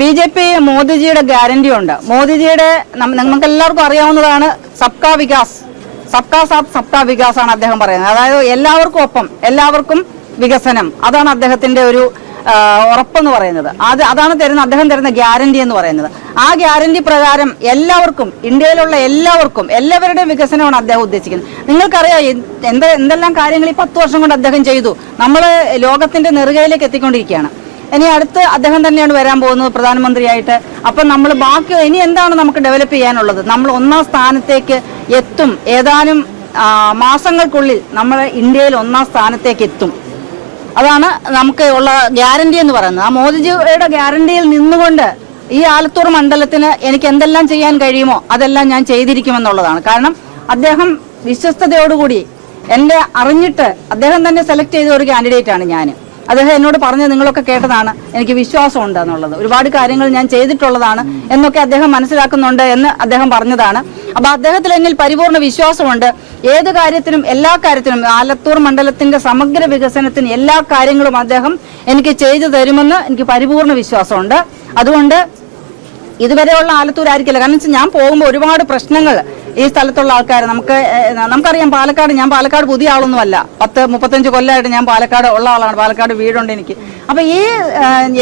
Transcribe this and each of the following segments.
BJP മോദിജിയുടെ guarantee ഉണ്ട്. മോദിജിയുടെ നമുക്ക് എല്ലാവർക്കും അറിയാവുന്നതാണ് സബ്കാ വികാസ്, സബ്കാ സാത്ത് സബ്കാ വികാസ് ആണ് അദ്ദേഹം പറയുന്നത്. അതായത് എല്ലാവർക്കും ഒപ്പം എല്ലാവർക്കും വികസനം, അതാണ് അദ്ദേഹത്തിന്റെ ഒരു ഉറപ്പെന്ന് പറയുന്നത്. അതാണ് അദ്ദേഹം തരുന്ന ഗ്യാരണ്ടി എന്ന് പറയുന്നത്. ആ ഗ്യാരണ്ടി പ്രകാരം എല്ലാവർക്കും, ഇന്ത്യയിലുള്ള എല്ലാവരുടെയും വികസനമാണ് അദ്ദേഹം ഉദ്ദേശിക്കുന്നത്. നിങ്ങൾക്കറിയാം എന്തെല്ലാം കാര്യങ്ങൾ ഈ 10 വർഷം കൊണ്ട് അദ്ദേഹം ചെയ്തു. നമ്മൾ ലോകത്തിന്റെ നെറുകയിലേക്ക് എത്തിക്കൊണ്ടിരിക്കുകയാണ്. ഇനി അടുത്ത് അദ്ദേഹം തന്നെയാണ് വരാൻ പോകുന്നത് പ്രധാനമന്ത്രിയായിട്ട്. അപ്പം നമ്മൾ ബാക്കി ഇനി എന്താണ് നമുക്ക് ഡെവലപ്പ് ചെയ്യാനുള്ളത്? നമ്മൾ 1ാം സ്ഥാനത്തേക്ക് എത്തും. ഏതാനും മാസങ്ങൾക്കുള്ളിൽ നമ്മൾ ഇന്ത്യയിൽ 1ാം സ്ഥാനത്തേക്ക് എത്തും. അതാണ് നമുക്ക് ഉള്ള ഗ്യാരണ്ടി എന്ന് പറയുന്നത്. ആ മോദിജിയുടെ ഗ്യാരണ്ടിയിൽ നിന്നുകൊണ്ട് ഈ ആലത്തൂർ മണ്ഡലത്തിന് എനിക്ക് എന്തെല്ലാം ചെയ്യാൻ കഴിയുമോ അതെല്ലാം ഞാൻ ചെയ്തിരിക്കുമെന്നുള്ളതാണ്. കാരണം അദ്ദേഹം വിശ്വസ്തയോടുകൂടി എന്നെ അറിഞ്ഞിട്ട് അദ്ദേഹം തന്നെ സെലക്ട് ചെയ്ത ഒരു കാൻഡിഡേറ്റ് ആണ് ഞാൻ. അദ്ദേഹം എന്നോട് പറഞ്ഞത് നിങ്ങളൊക്കെ കേട്ടതാണ്, എനിക്ക് വിശ്വാസമുണ്ട് എന്നുള്ളത്, ഒരുപാട് കാര്യങ്ങൾ ഞാൻ ചെയ്തിട്ടുള്ളതാണ് എന്നൊക്കെ അദ്ദേഹം മനസ്സിലാക്കുന്നുണ്ട് എന്ന് അദ്ദേഹം പറഞ്ഞതാണ്. അപ്പൊ അദ്ദേഹത്തിൽ എന്നിൽ പരിപൂർണ്ണ വിശ്വാസമുണ്ട്. ഏത് കാര്യത്തിനും എല്ലാ കാര്യത്തിനും ആലത്തൂർ മണ്ഡലത്തിന്റെ സമഗ്ര വികസനത്തിന് എല്ലാ കാര്യങ്ങളും അദ്ദേഹം എനിക്ക് ചെയ്തു തരുമെന്ന് എനിക്ക് പരിപൂർണ്ണ വിശ്വാസമുണ്ട്. അതുകൊണ്ട് ഇതുവരെയുള്ള ആലത്തൂർ ആയിരിക്കില്ല. കാരണം ഞാൻ പോകുമ്പോൾ ഒരുപാട് പ്രശ്നങ്ങൾ ഈ സ്ഥലത്തുള്ള ആൾക്കാർ നമുക്കറിയാം. ഞാൻ പാലക്കാട് പുതിയ ആളൊന്നുമല്ല. 30-35 കൊല്ലമായിട്ട് ഞാൻ പാലക്കാട് ഉള്ള ആളാണ്. പാലക്കാട് വീടുണ്ട് എനിക്ക്. അപ്പൊ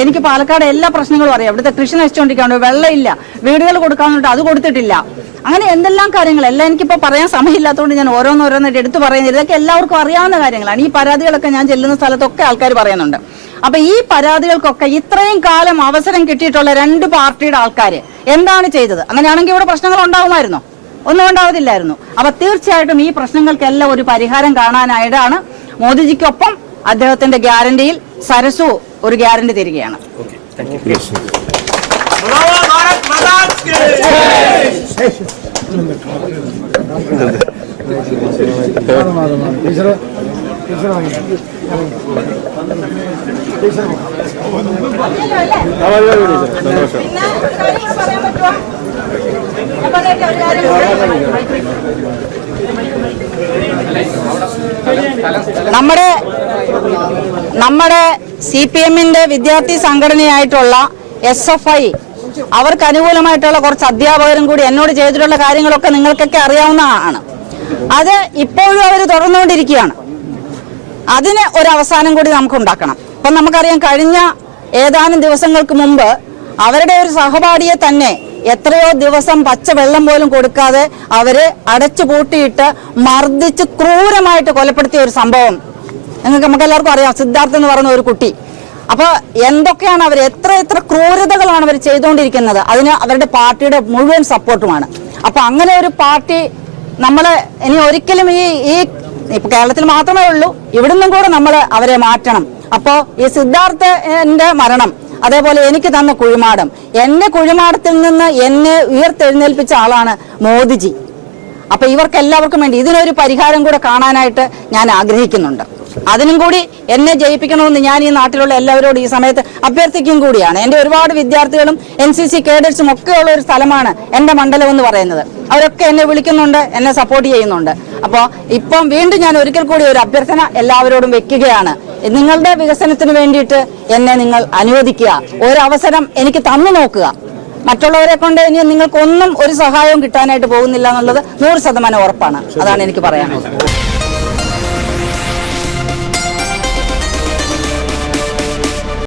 എനിക്ക് പാലക്കാട് എല്ലാ പ്രശ്നങ്ങളും അറിയാം. ഇവിടുത്തെ കൃഷി നശിച്ചുകൊണ്ടിരിക്കുകയാണ്, വെള്ളമില്ല, വീടുകൾ കൊടുക്കാന്നുണ്ട്, അത് കൊടുത്തിട്ടില്ല. അങ്ങനെ എന്തെല്ലാം കാര്യങ്ങളെല്ലാം എനിക്കിപ്പോൾ പറയാൻ സമയമില്ലാത്തതുകൊണ്ട് ഞാൻ ഓരോന്നോരോന്നായിട്ട് എടുത്തു പറയുന്നത്. ഇതൊക്കെ എല്ലാവർക്കും അറിയാവുന്ന കാര്യങ്ങളാണ്. ഈ പരാതികളൊക്കെ ഞാൻ ചെല്ലുന്ന സ്ഥലത്തൊക്കെ ആൾക്കാർ പറയുന്നുണ്ട്. അപ്പൊ ഈ പരാതികൾക്കൊക്കെ ഇത്രയും കാലം അവസരം കിട്ടിയിട്ടുള്ള 2 പാർട്ടിയുടെ ആൾക്കാർ എന്താണ് ചെയ്തത്? അങ്ങനെയാണെങ്കിൽ ഇവിടെ പ്രശ്നങ്ങൾ ഉണ്ടാകുമായിരുന്നോ? ഒന്നും ഉണ്ടാവതില്ലായിരുന്നു. അപ്പൊ തീർച്ചയായിട്ടും ഈ പ്രശ്നങ്ങൾക്കെല്ലാം ഒരു പരിഹാരം കാണാനായിട്ടാണ് മോദിജിക്കൊപ്പം അദ്ദേഹത്തിന്റെ ഗ്യാരണ്ടിയിൽ സരസു ഒരു ഗ്യാരണ്ടി തരികയാണ്. നമ്മുടെ CPM-ന്റെ വിദ്യാർത്ഥി സംഘടനയായിട്ടുള്ള SFI അവർക്ക് അനുകൂലമായിട്ടുള്ള കുറച്ച് അധ്യാപകരും കൂടി എന്നോട് ചെയ്തിട്ടുള്ള കാര്യങ്ങളൊക്കെ നിങ്ങൾക്കൊക്കെ അറിയാവുന്നതാണ്. അത് ഇപ്പോഴും അവർ തുടർന്നുകൊണ്ടിരിക്കുകയാണ്. അതിന് ഒരു അവസാനം കൂടി നമുക്ക് ഉണ്ടാക്കണം. ഇപ്പം നമുക്കറിയാം, കഴിഞ്ഞ ഏതാനും ദിവസങ്ങൾക്ക് മുമ്പ് അവരുടെ ഒരു സഹപാഠിയെ തന്നെ എത്രയോ ദിവസം പച്ചവെള്ളം പോലും കൊടുക്കാതെ അവര് അടച്ചു പൂട്ടിയിട്ട് മർദ്ദിച്ച് ക്രൂരമായിട്ട് കൊലപ്പെടുത്തിയ ഒരു സംഭവം നമുക്ക് എല്ലാവർക്കും അറിയാം. സിദ്ധാർത്ഥ് എന്ന് പറയുന്ന ഒരു കുട്ടി. അപ്പൊ എന്തൊക്കെയാണ് അവർ, എത്ര ക്രൂരതകളാണ് അവർ ചെയ്തുകൊണ്ടിരിക്കുന്നത്. അതിന് അവരുടെ പാർട്ടിയുടെ മുഴുവൻ സപ്പോർട്ടുമാണ്. അപ്പൊ അങ്ങനെ ഒരു പാർട്ടി നമ്മള് ഇനി ഒരിക്കലും ഈ ഇപ്പൊ കേരളത്തിൽ മാത്രമേ ഉള്ളൂ, ഇവിടുന്നും കൂടെ നമ്മൾ അവരെ മാറ്റണം. അപ്പോ ഈ സിദ്ധാർത്ഥന്റെ മരണം, അതേപോലെ എനിക്ക് തന്ന കുഴിമാടം, എന്നെ കുഴിമാടത്തിൽ നിന്ന് എന്നെ ഉയർത്തെഴുന്നേൽപ്പിച്ച ആളാണ് മോദിജി. അപ്പൊ ഇവർക്കെല്ലാവർക്കും വേണ്ടി ഇതിനൊരു പരിഹാരം കൂടെ കാണാനായിട്ട് ഞാൻ ആഗ്രഹിക്കുന്നുണ്ട്. അതിനും കൂടി എന്നെ ജയിപ്പിക്കണമെന്ന് ഞാൻ ഈ നാട്ടിലുള്ള എല്ലാവരോടും ഈ സമയത്ത് അഭ്യർത്ഥിക്കും കൂടിയാണ്. എന്റെ ഒരുപാട് വിദ്യാർത്ഥികളും NCC കേഡറ്റ്സും ഒക്കെ ഉള്ള ഒരു സ്ഥലമാണ് എന്റെ മണ്ഡലം എന്ന് പറയുന്നത്. അവരൊക്കെ എന്നെ വിളിക്കുന്നുണ്ട്, എന്നെ സപ്പോർട്ട് ചെയ്യുന്നുണ്ട്. അപ്പോൾ ഇപ്പം വീണ്ടും ഞാൻ ഒരിക്കൽ കൂടി ഒരു അഭ്യർത്ഥന എല്ലാവരോടും വെക്കുകയാണ്. നിങ്ങളുടെ വികസനത്തിന് വേണ്ടിയിട്ട് എന്നെ നിങ്ങൾ അനുവദിക്കുക, ഒരവസരം എനിക്ക് തന്നു നോക്കുക. മറ്റുള്ളവരെ കൊണ്ട് ഇനി നിങ്ങൾക്കൊന്നും ഒരു സഹായവും കിട്ടാനായിട്ട് പോകുന്നില്ല എന്നുള്ളത് 100% ഉറപ്പാണ്. അതാണ് എനിക്ക് പറയാനുള്ളത്.